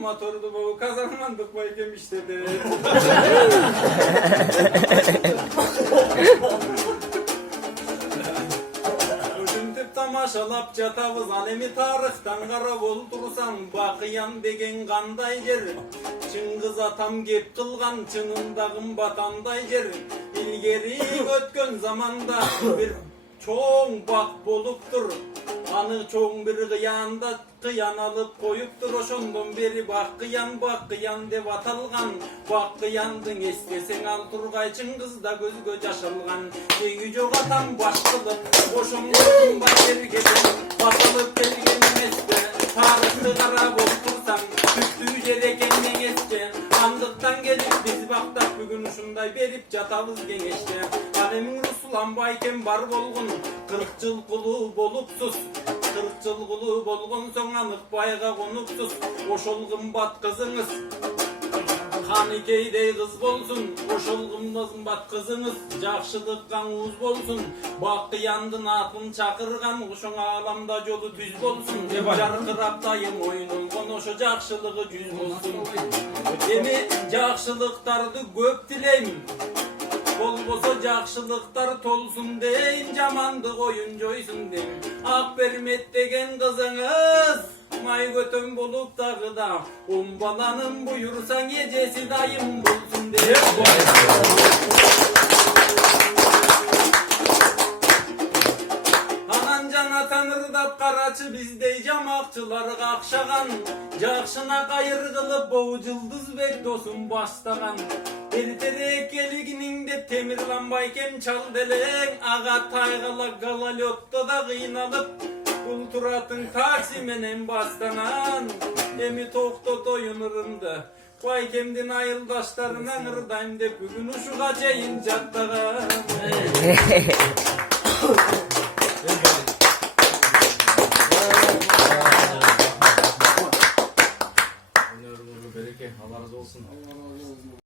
motordu bu kazanmandık baykem işte de. Düşüntüp tamaşalap çatavız alemi tarıhtan kara oltursan bakıyan degen kanday yer. Çingız atam gep kılgan çınındağın batanday yer. İlgeri ötken zamanda bir çoğun bak boluptur. Anı çoğun bir kıyanda kıyan alıp koyuptur. Oşondan beri bak kıyan dep atalgan. Bak kıyandın eskesen al turgayçın kızda göz göz aşılgan. Egi жоқ atam başkılıp oşondan başer gelen. Basalıp gelgen eske tarıklı kara boltursan tüktüğü yere kendin eske. Andıktan gelip biz baktak bugün şunday berip jatabız kеңеште. Alemin Rusulan bayken bar bolgun 40 yıl kulu bolupsuz. 40 yıl kulu bolgun soň anık bayga konupsuz. Oşol kımbat kızınız Hanikeydey kız bolsun. Oşol kımbat kızınız jakşılıkka uuz bolsun. Bakıyandın atın çakırgan kuşun alamda jolu düz bolsun. Jarkırap dayım oyunun konuşu jakşılığı yüz bolsun. Demi jakşılıktardy köp dileyim. Bolbosa jakşılıktar tolsun deyin, jamandy koyun joysun deyin. Akbermet degen kızыңыз may götön bolup dağıda. Balanın buyursan ecesi dayım bolsun deyin. Ananjana tanırdap karaçı bizdey jamakçılar kakşagan. Jakşına kayır kılıp boğu yıldız bek dosun baştagan. Erterek eligininde temirlanbayken çal deleň. Aga taygala galalotto da kıynalıp kulturatın taksi menen bastanan. Emi toktot oyunurumda baykemdin ayıldaşlarına ırdaym dep bugün uşuğa çeyin jattagan. Bereke, Allah razı olsun.